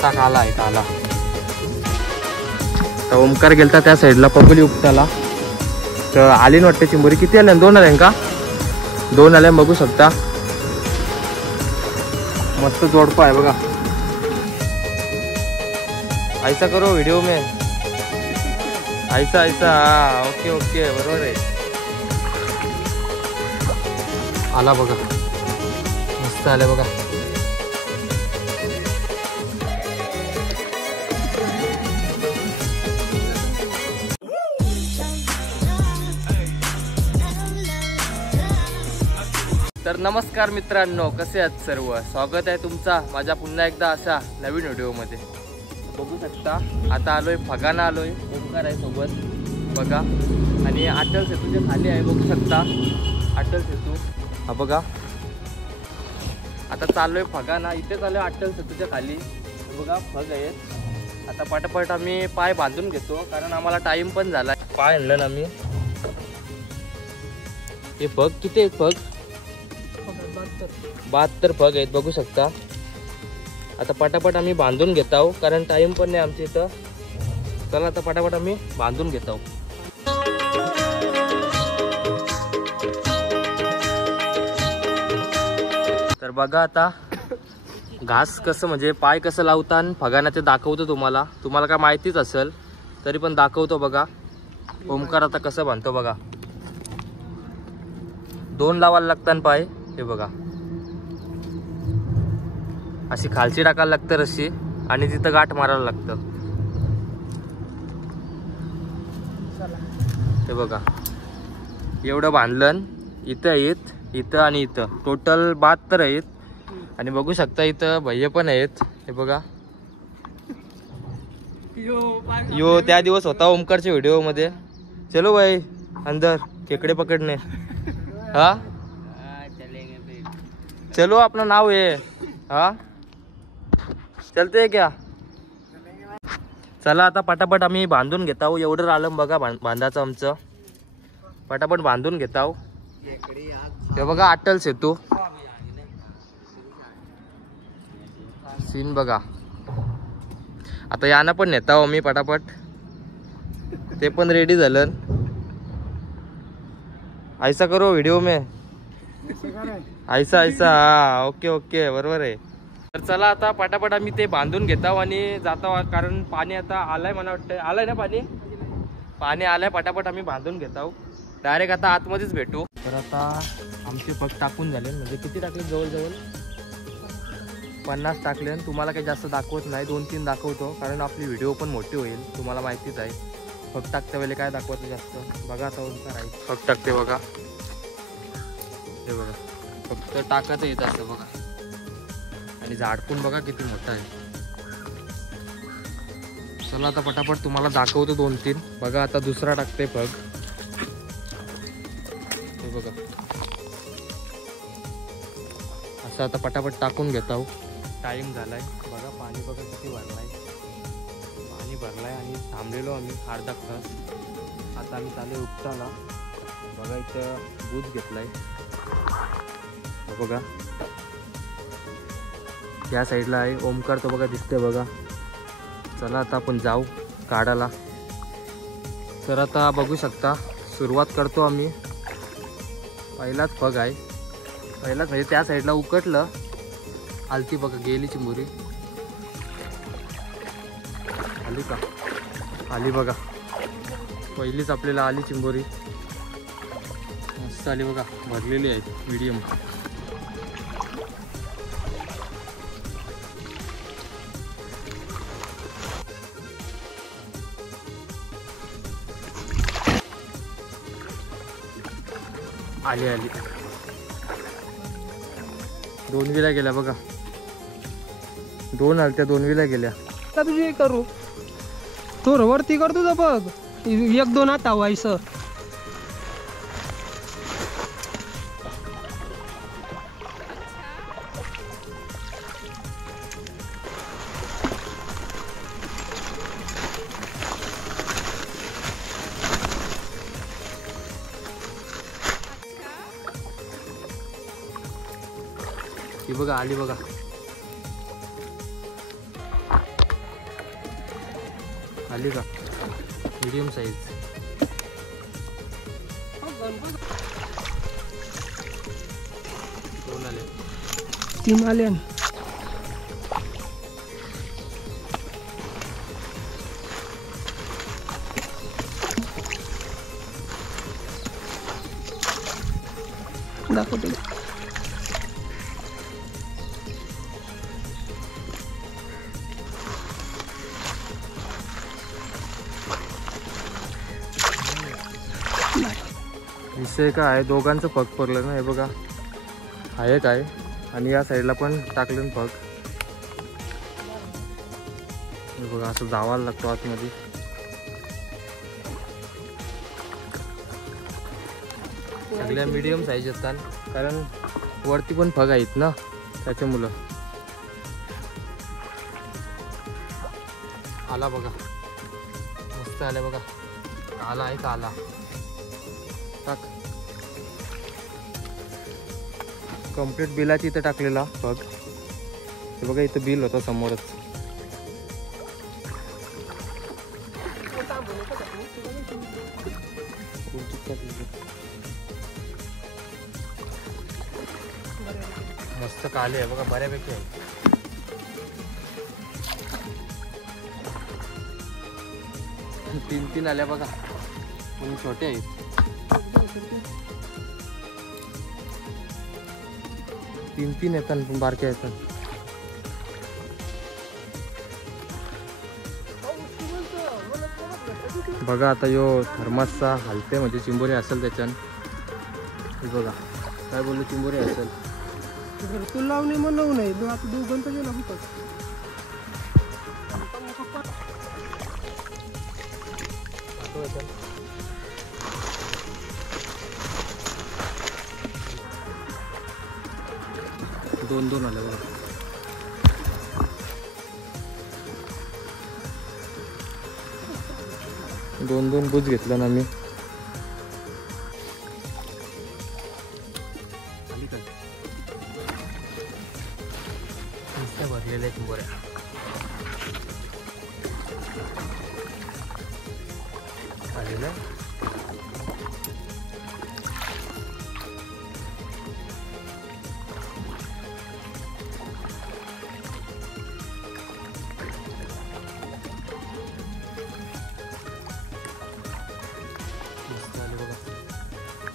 आता काला आहे काला. तर ओमकार गेलता त्या साईडला पबुली उपटाला. तर आली वाटते चिंबोरी. किती आल्या? 2 आल्या का? 2 आल्या बघू शकता. मस्त जोडपा आहे बघा. ऐसा करो व्हिडिओ में. ऐसा ऐसा. हा ओके ओके बरोबर आहे. आला बघा. मस्त आले बघा. तर नमस्कार मित्रांनो, कसे आहात सर्व? स्वागत आहे तुमचा माझ्या पुन्हा एकदा अशा नवीन व्हिडिओमध्ये. बघू शकता आता आलोय फगाना आलोय. ओमकार आहे सोबत बघा. आणि अटल सेतूच्या खाली आहे बघू शकता. अटल सेतू हा बघा. आता चाललोय फगाना. इथे चाललोय अटल सेतूच्या खाली बघा. फग आहेत. आता पटापट आम्ही पाय बांधून घेतो कारण आम्हाला टाइम पण झाला. पाय आणलं ना आम्ही. हे फग किती आहेत? फग 72 फग आहेत बघू शकता. आता पटापट आम्ही बांधून घेत आहोत कारण टाइम पण नाही आमच्या इथं. चला आता पटापट आम्ही बांधून घेत आहोत. तर बघा आता घास कसं म्हणजे पाय कसं लावतात फगानाचे दाखवतो तुम्हाला. तुम्हाला काय माहितीच असेल तरी पण दाखवतो बघा. ओमकार आता कसं बांधतो बघा. 2 लावायला लागतात पाय. हे बघा अशी खालची टाकायला लागतं रशी आणि तिथं गाठ मारायला लागतं. हे बघा एवढं बांधलं. इथं आहेत, इथं आणि इथं टोटल 72 आहेत. आणि बघू शकता इथं भैये पण आहेत. हे बघा. यो त्या दिवस होता ओमकारच्या व्हिडिओ मध्ये. चलो भाई अंदर खेकडे पकडणे. हा चलो अपना नाव है. हा चलते क्या? चला आता पटापट आम्ही बांधून घेत आहोत. एवढं आलं बघा बांधाचं आमचं. पटापट बांधून घेत आहोत. हे बघा अटल सेतू सीन बघा. आता याना पण नेता आहो मी पटापट. ते पण रेडी झालं. ऐसा करो व्हिडिओ में. ऐसा ऐसा. हा ओके ओके बरोबर आहे. तर चला आता पटापट आम्ही ते बांधून घेतो आणि जातो कारण पाणी आता आलंय. मला वाटतं आलंय ना पाणी. पाणी आलंय. पटापट आम्ही बांधून घेतो. डायरेक्ट आता आतमध्येच भेटू. तर आता आमचे पग टाकून झाले. म्हणजे किती टाकले? जवळजवळ 50 टाकले. तुम्हाला काही जास्त दाखवत नाही. 2-3 दाखवतो कारण आपली व्हिडिओ पण मोठी होईल. तुम्हाला माहितीच आहे. पग टाकते वेळेला काय दाखवत जास्त. बघा आता ओमकार आहे पग टाकते बघा. हे बघा फक्त टाकत येत असं बघा. आणि झाड पण बघा किती मोठं आहे. चला आता पटापट तुम्हाला दाखवतो 2-3. बघा आता दुसरा टाकते पग. हे बघा असं आता पटापट टाकून घेत आहोत. टाइम झालाय बघा. पाणी बघा किती भरलाय. पाणी भरलाय आणि थांबलेलो आम्ही अर्धा तास. आता आम्ही चालू उपटाला. बघा इथं बूज घेतलाय बघा. या साईडला आहे ओमकार तो बघा दिसते बघा. चला आता आपण जाऊ काढायला. तर आता बघू शकता सुरुवात करतो आम्ही. पहिलाच फग आहे. पहिलाच म्हणजे त्या साईडला उकटलं. आलती बघा गेली चिंबोरी. आली का? आली बघा. पहिलीच आपल्याला आली चिंबोरी. मस्त आली बघा. भरलेली आहे मीडियम. आली आली. 2 विला गेल्या बघा. 2 आलत्या 2 विला गेल्या. आता तुझी करू थोडं वरती कर तुझं बघ. 1-2 आता व्हायचं. ही बघा आली बघा. आली का मीडियम साईज. दोन आले. 3 आले. दाखवते. विषय काय आहे, दोघांचं पग पडलं ना. हे बघा आहे काय, आणि या साईडला पण टाकलं पग. हे बघा असं जावायला लागतो आतमध्ये. सगळ्या मीडियम साईज असतात, कारण वरती पण पग आहेत ना त्याच्यामुळं. आला बघा, मस्त आला बघा. काला आहे काला. टाक. कंप्लीट बिलाची इथं टाकलेला बघ. हे बघा इथं बिल होतं समोरच. मस्त काले आहे बघा, बऱ्यापैकी आहे. तीन आल्या बघा, पण छोटे आहेत. तीन येतात पण बारके येतात. बघा आता यो थर्मासचा हलते म्हणजे चिंबोरी असेल त्याच्यान. हे बघा काय बोललो, चिंबोरी असेल. घरतून लावणे मग लावू नये. आता दोघांचं जे लागू दोन आले बघा. दोन बुज घेतलं ना मी. भरलेले आहेत बोऱ्या. आलेलं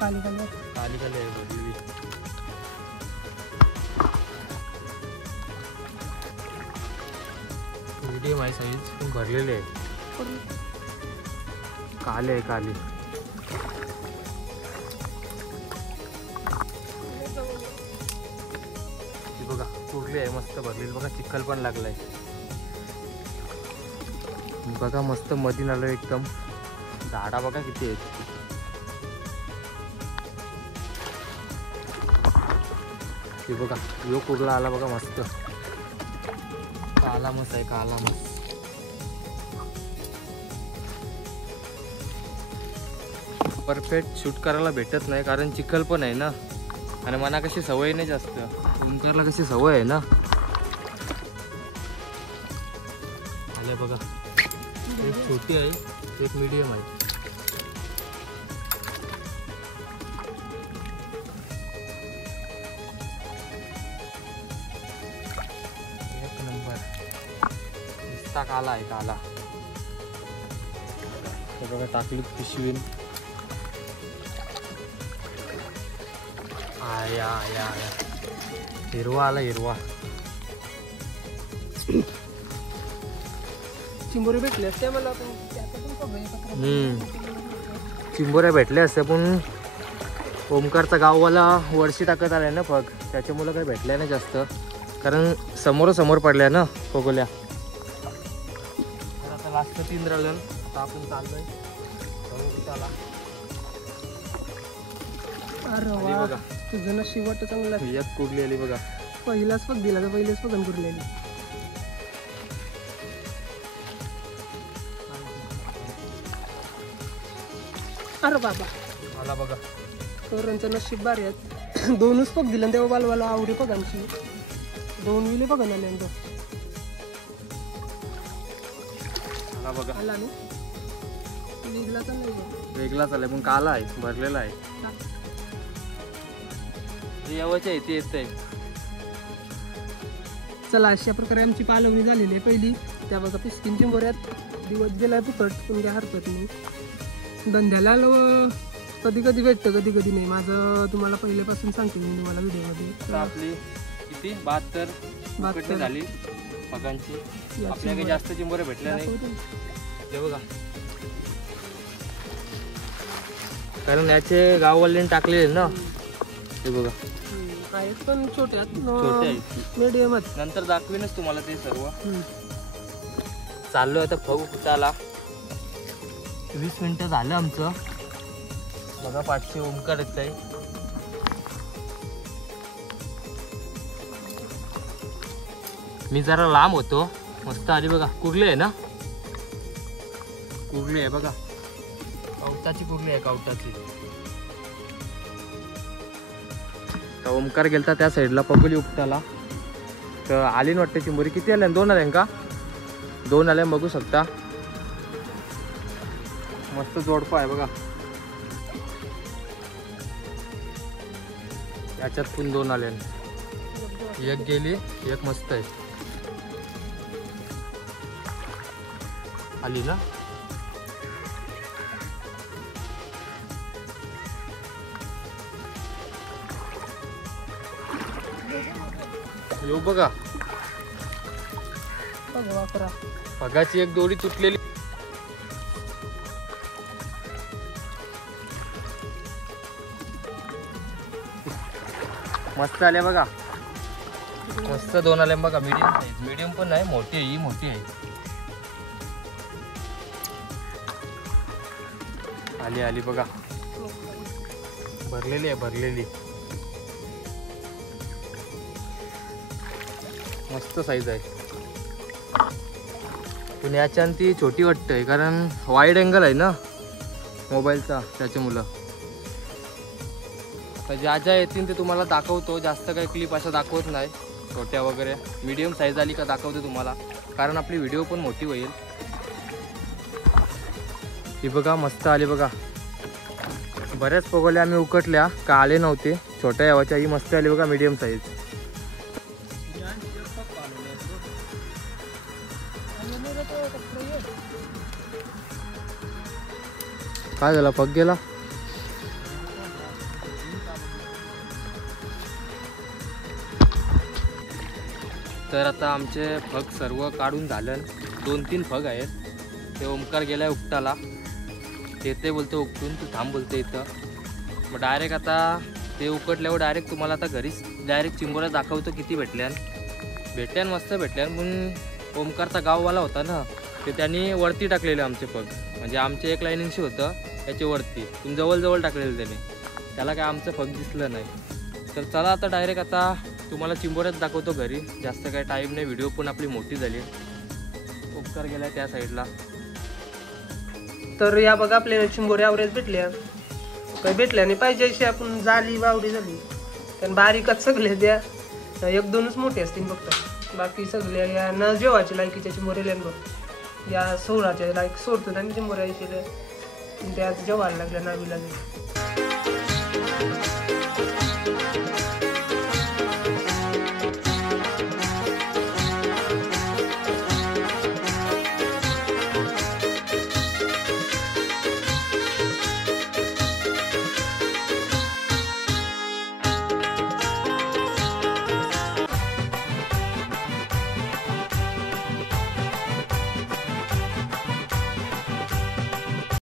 काली काली काली काली आहे भरलेली. मीडियम आहे साईज, पण भरलेले आहे. काले आहे काली. बघा कुठली आहे, मस्त भरलेली बघा. चिखल पण लागलाय बघा. मस्त मधीन आलं एकदम. झाडा बघा किती आहेत. हे बघा यो कुर्ला आला बघा, मस्त काला मस्त आहे. काला मस्त. परफेक्ट शूट करायला भेटत नाही, कारण चिखल पण आहे ना, आणि मना कशी सवय नाही जास्त. ओमकारला कशी सवय आहे ना. आले बघा, एक छोटी आहे, एक मीडियम आहे. एक नंबर. नुसता काला आहे काला. हे बघा टाकली पिशवीन. या हिरवा आला हिरवा. चिंबोरी भेटले असते मला पण. चिंबोऱ्या भेटल्या असत्या, पण ओमकारचा गाववाला वर्षी टाकत आलाय ना पग, त्याच्यामुळे काही भेटल्या नाही जास्त, कारण समोर पडल्या ना पगोल्या. तर आता लास्ट 3 राहिलं. आता आपण चाललोय त्याला. अरे वा, बघा तुझं नशीब वाटतं चांगलं. एक कुर्ली आली बघा. पहिलाच पग दिला तर पहिलेच पगन कुरलेली. अरे बाबा मला बघा, तोरणचं नशीब भारी आहेत. 2च पग दिलं तेव्हा बालवाला आवडी पगांची. 2 विले पगन आले. हा बघा आला ना वेगळा चाललाय वेगळा चाललाय पण काला आहे भरलेला आहे. यावंच आहे ते येत आहे. चला अशा प्रकारे आमची पालवणी झालेली आहे पहिली. त्या बघा पिस्किन चिंबोऱ्यात दिवस गेलाय फुकट पण काय हरकत नाही. धंद्याला कधी कधी भेटतं कधी कधी नाही. माझं तुम्हाला पहिल्यापासून सांगते मी तुम्हाला व्हिडिओमध्ये. आता आपली किती 72 झाली पगांची. आपल्या काही जास्त चिंबोरे भेटले नाही हे बघा, कारण याचे गाववाल्यांनी टाकलेले ना. हे बघा आहेत पण छोटे छोटे आहेत, मीडियम आहेत. नंतर दाखवीनच तुम्हाला ते सर्व. चाललोय आता फग फुटाला. 20 मिनिटं झालं आमचं. बघा 500 ओमकार येत आहे. मी जरा लांब होतो. मस्त आली बघा. कुर्ली आहे ना, कुर्ली आहे बघा, कवटाची कुर्ली आहे कवटाची. तर ओमकार गेलता त्या साईडला पगोली उपटाला. तर आली ना वाटते चिंबोरी. किती आल्या? 2 आल्या का? 2 आल्या बघू शकता. मस्त जोडपा आहे बघा. याच्यात पण 2 आले. एक गेली, एक मस्त आहे. आली ना. येऊ बघा पगाची एक दोरी तुटलेली. मस्त आल्या बघा, मस्त 2 आल्या बघा. मीडियम साईज, मीडियम पण नाही, मोठी आहे ही, मोठी आहे. आली आली बघा, भरलेली आहे भरलेली. मस्त साईज आहे. पण याच्यानं ती छोटी वाटते कारण वाईड अँगल आहे ना मोबाईलचा, त्याच्या मुलं. तर ज्या ज्या येतील ते तुम्हाला दाखवतो. जास्त काही क्लिप अशा दाखवत नाही, छोट्या वगैरे. मीडियम साईज आली का दाखवतो तुम्हाला, कारण आपली व्हिडिओ पण मोठी होईल. ही बघा मस्त आली बघा. बऱ्याच पगोल्या आम्ही उकटल्या का आले नव्हते. छोट्या यावाच्या ही मस्त आली बघा, मीडियम साईज. काय झाला? पग गेला. तर आता आमचे फग सर्व काढून झालं. 2-3 फग आहेत. ते ओमकार गेलाय उपटाला. येते बोलतो उपटून, तू थांब बोलते इथं. मग डायरेक्ट आता ते उकटल्यावर डायरेक्ट तुम्हाला आता घरीच डायरेक्ट चिंबोऱ्या दाखवतो किती भेटल्यान. मस्त भेटल्यान. पण ओमकारचा गाववाला होता ना, ते त्यांनी वरती टाकलेले आमचे फग. म्हणजे आमचे एक लाईनिंगशी होतं त्याच्या वरती, पण जवळ टाकलेलं त्याने. त्याला काय आमचं फग दिसलं नाही. तर चला आता डायरेक्ट आता तुम्हाला चिंबोऱ्याच दाखवतो घरी. जास्त काही टाईम नाही, व्हिडिओ पण आपली मोठी झाली. ओमकार गेलाय त्या साईडला. तर या बघा आपल्याला चिंबोऱ्या आवरेज भेटल्या. काही भेटल्या नाही पाहिजे अशी आपण झाली वावडी झाली. कारण बारीकच सगळे द्या, 1-2च मोठे असतील फक्त. बाकी सगळे या न जेवायच्या लायकीच्या चिंबोऱ्या बघ. या सोळाच्या लायक सोडतो ना मी चिंबोऱ्या त्या जेवायला लागल्या नावीला.